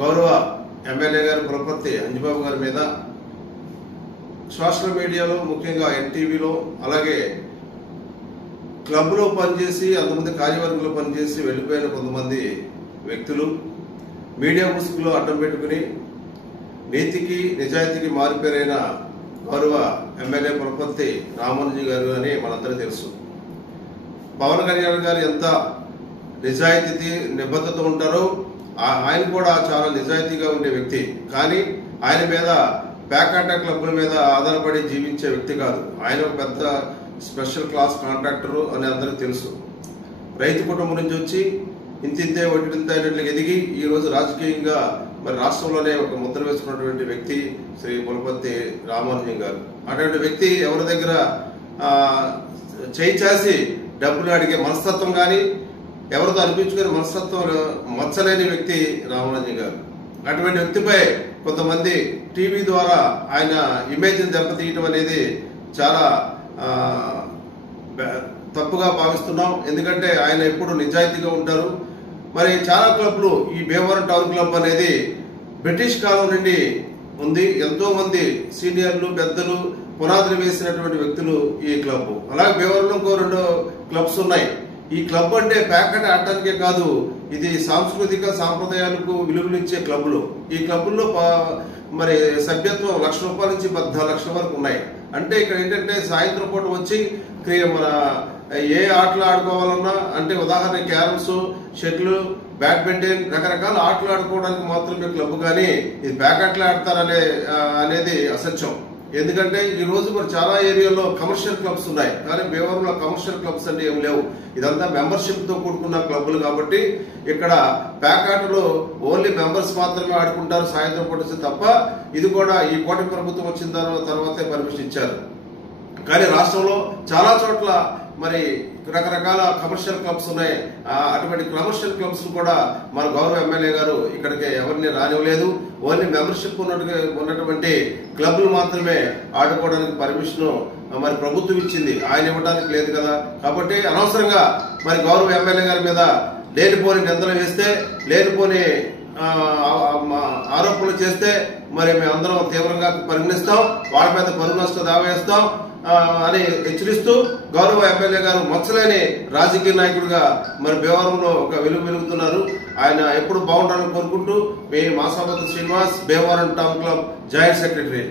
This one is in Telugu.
గౌరవ ఎమ్మెల్యే గారు పులపర్తి అంజిబాబు గారి మీద సోషల్ మీడియాలో ముఖ్యంగా ఎన్టీవీలో అలాగే క్లబ్లో పనిచేసి అంతమంది కార్యవర్గంలో పనిచేసి వెళ్ళిపోయిన కొంతమంది వ్యక్తులు మీడియా ముసుగులో అడ్డం పెట్టుకుని నీతికి నిజాయితీకి మారిపోయిన గౌరవ ఎమ్మెల్యే పులపర్తి రామానుజీ గారు అని మనందరికీ తెలుసు. పవన్ కళ్యాణ్ గారు ఎంత నిజాయితీ నిబద్ధత ఉంటారో ఆయన కూడా చాలా నిజాయితీగా ఉండే వ్యక్తి. కానీ ఆయన మీద ప్యాకాటా క్లబ్ల మీద ఆధారపడి జీవించే వ్యక్తి కాదు. ఆయన ఒక పెద్ద స్పెషల్ క్లాస్ కాంట్రాక్టరు అని అందరికీ తెలుసు. రైతు కుటుంబం నుంచి వచ్చి ఇంతింతే ఒంటింత అయినట్లుగా ఎదిగి ఈ రోజు రాజకీయంగా మరి రాష్ట్రంలోనే ఒక ముద్ర వేసుకున్నటువంటి వ్యక్తి శ్రీ పులపర్తి రామానుజం గారు. అటువంటి వ్యక్తి ఎవరి దగ్గర చేయి చాసి డబ్బులు అడిగే మనస్తత్వం కానీ ఎవరితో అనిపించుకునే మనస్తత్వం మచ్చలేని వ్యక్తి రామానుజం గారు. అటువంటి వ్యక్తిపై కొంతమంది టీవీ ద్వారా ఆయన ఇమేజ్ని దెబ్బతీయటం అనేది చాలా తప్పుగా భావిస్తున్నాం. ఎందుకంటే ఆయన ఎప్పుడు నిజాయితీగా ఉంటారు. మరి చాలా క్లబ్లు, ఈ భీమవరం టౌన్ క్లబ్ అనేది బ్రిటిష్ కాలం నుండి ఉంది. ఎంతో మంది సీనియర్లు పెద్దలు పునాదులు వేసినటువంటి వ్యక్తులు ఈ క్లబ్. అలాగే భీమవరంలో ఇంకో 2 క్లబ్స్ ఉన్నాయి. ఈ క్లబ్ అంటే ప్యాకెట్ ఆడటానికే కాదు, ఇది సాంస్కృతిక సాంప్రదాయాలకు విలువనిచ్చే క్లబ్లు. ఈ క్లబ్లో మరి సభ్యత్వం ₹1,00,000 నుంచి 14 లక్షల వరకు ఉన్నాయి. అంటే ఇక్కడ ఏంటంటే సాయంత్రం పూట వచ్చి మన ఏ ఆటలు ఆడుకోవాలన్నా, అంటే ఉదాహరణ క్యారమ్స్, షటిల్, బ్యాడ్మింటన్ రకరకాల ఆటలు ఆడుకోవడానికి మాత్రమే క్లబ్, కానీ ఇది ప్యాకెట్లు ఆడతారనే అనేది అసత్యం. ఎందుకంటే ఈ రోజు మరి చాలా ఏరియాలో కమర్షియల్ క్లబ్స్ ఉన్నాయి, కానీ భీమవరంలో కమర్షియల్ క్లబ్స్ అంటే ఏం లేవు. ఇదంతా మెంబర్షిప్ తో కూడుకున్న క్లబ్లు కాబట్టి ఇక్కడ ప్యాకాటలో ఓన్లీ మెంబర్స్ మాత్రమే ఆడుకుంటారు సాయంత్రం పూట తప్ప. ఇది కూడా ఈ కూటమి ప్రభుత్వం వచ్చిన తర్వాతే పర్మిషన్ ఇచ్చారు. కానీ రాష్ట్రంలో చాలా చోట్ల మరి రకరకాల కమర్షియల్ క్లబ్స్ ఉన్నాయి. అటువంటి కమర్షియల్ క్లబ్స్ కూడా మన గౌరవ ఎమ్మెల్యే గారు ఇక్కడికి ఎవరిని రానివ్వలేదు. ఓన్లీ మెంబర్షిప్ ఉన్నటువంటి క్లబ్లు మాత్రమే ఆడుకోవడానికి పర్మిషన్ మరి ప్రభుత్వం ఇచ్చింది, ఆయన ఇవ్వడానికి లేదు కదా. కాబట్టి అనవసరంగా మరి గౌరవ ఎమ్మెల్యే గారి మీద లేనిపోని నిందలు వేస్తే, లేనిపోని ఆరోపణలు చేస్తే మరి మేమందరం తీవ్రంగా పరిగణిస్తాం, వాళ్ళ మీద పరువు నష్ట దావా వేస్తాం అని హెచ్చరిస్తూ గౌరవ ఎమ్మెల్యే గారు మచ్చలేని రాజకీయ నాయకుడిగా మరి భీమవరంలో ఒక వెలుగుతున్నారు. ఆయన ఎప్పుడు బాగుండాలని కోరుకుంటూ మీ Masavati Srinivas, Bhimavaram town club joint secretary.